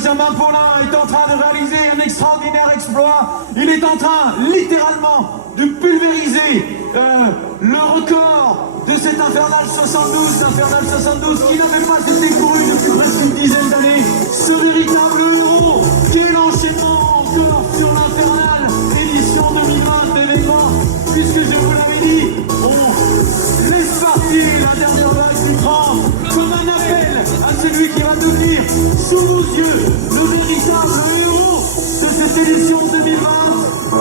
Benjamin Paulin est en train de réaliser un extraordinaire exploit. Il est en train, littéralement, de pulvériser le record de cet Infernal 72, qui n'avait pas été couru depuis presque une dizaine d'années. Ce véritable héros, qui est l'enchaînement encore sur l'Infernal, édition 2020 d'événements, puisque je vous l'avais dit, on laisse partir la dernière vague du cran, comme un appel à celui qui va devenir, sous vos yeux, le véritable héros de cette édition 2020.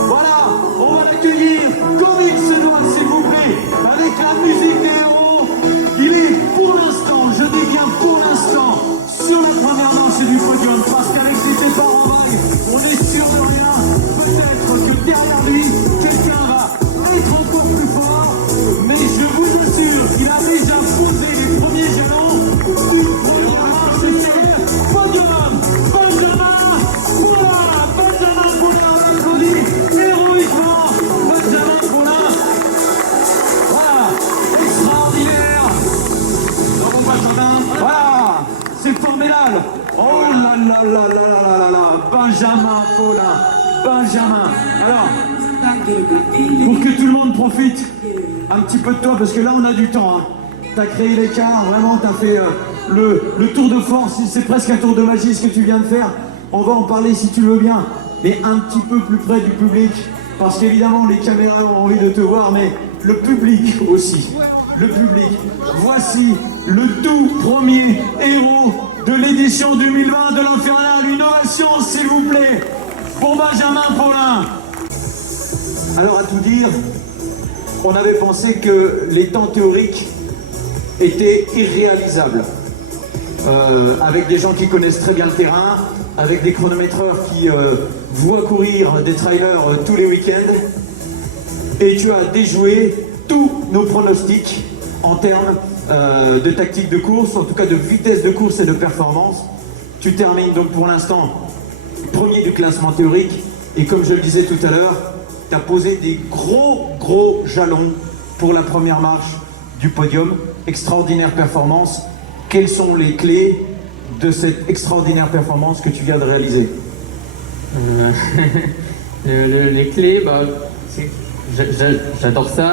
Voilà, on va l'accueillir comme il se doit, s'il vous plaît, avec la musique des héros. Il est pour l'instant, je dis bien pour l'instant, sur la première marche du podium, parce qu'avec ses départs en vague, on est sûr de rien. Peut-être que derrière lui, quelqu'un va être encore plus fort, mais je vous assure qu'il a déjà posé les premiers jalons d'une première marche sur le podium. Benjamin Paulin, on l'applaudit héroïquement. Benjamin Paulin, voilà, extraordinaire. Bravo Benjamin, voilà, c'est formidable. Oh là là là là là là là, Benjamin Paulin, Benjamin. Alors, pour que tout le monde profite un petit peu de toi, parce que là on a du temps, hein. Tu as créé l'écart, vraiment tu as fait le tour de force, c'est presque un tour de magie ce que tu viens de faire. On va en parler si tu veux bien, mais un petit peu plus près du public, parce qu'évidemment les caméras ont envie de te voir, mais le public aussi, le public. Voici le tout premier héros de l'édition 2020 de l'Infernal. Une ovation s'il vous plaît pour Benjamin Paulin. Alors à tout dire, on avait pensé que les temps théoriques étaient irréalisables. Avec des gens qui connaissent très bien le terrain, avec des chronométreurs qui voient courir des trailers tous les week-ends. Et tu as déjoué tous nos pronostics en termes de tactique de course, en tout cas de vitesse de course et de performance. Tu termines donc pour l'instant premier du classement théorique. Et comme je le disais tout à l'heure, tu as posé des gros jalons pour la première marche du podium. Extraordinaire performance. Quelles sont les clés de cette extraordinaire performance que tu viens de réaliser? Les clés, bah, j'adore ça.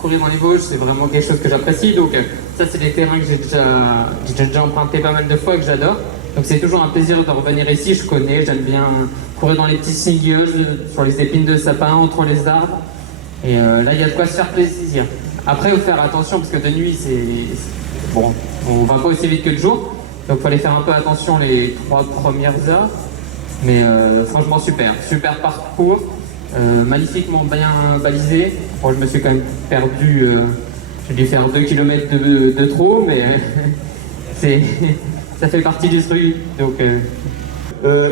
Courir dans les Vosges, c'est vraiment quelque chose que j'apprécie. Donc ça, c'est des terrains que j'ai déjà emprunté pas mal de fois et que j'adore. Donc c'est toujours un plaisir de revenir ici. Je connais, j'aime bien courir dans les petits silleuls, sur les épines de sapin, entre les arbres. Et là, il y a de quoi se faire plaisir. Après, il faut faire attention parce que de nuit, bon, on va pas aussi vite que de jour. Donc il fallait faire un peu attention les 3 premières heures. Mais franchement, super parcours. Magnifiquement bien balisé. Bon, je me suis quand même perdu, j'ai dû faire 2 km de trop, mais ça fait partie du truc. Donc,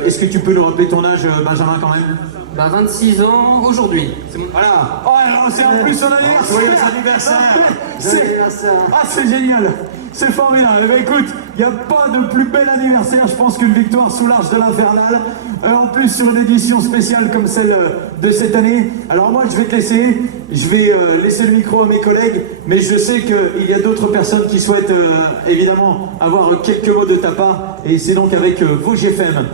est-ce que tu peux nous rappeler ton âge, Benjamin, quand même? Bah 26 ans aujourd'hui. Voilà. Oh, alors c'est en plus son anniversaire. Joyeux anniversaire. C'est génial. C'est formidable. Eh bien, écoute, il n'y a pas de plus bel anniversaire, je pense, qu'une victoire sous l'arche de l'Infernal. En plus, sur une édition spéciale comme celle de cette année. Alors moi, je vais te laisser. Je vais laisser le micro à mes collègues. Mais je sais qu'il y a d'autres personnes qui souhaitent, évidemment, avoir quelques mots de ta part. Et c'est donc avec Vosges FM,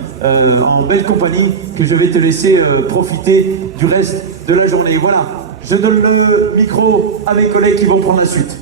en belle compagnie, que je vais te laisser profiter du reste de la journée. Voilà. Je donne le micro à mes collègues qui vont prendre la suite.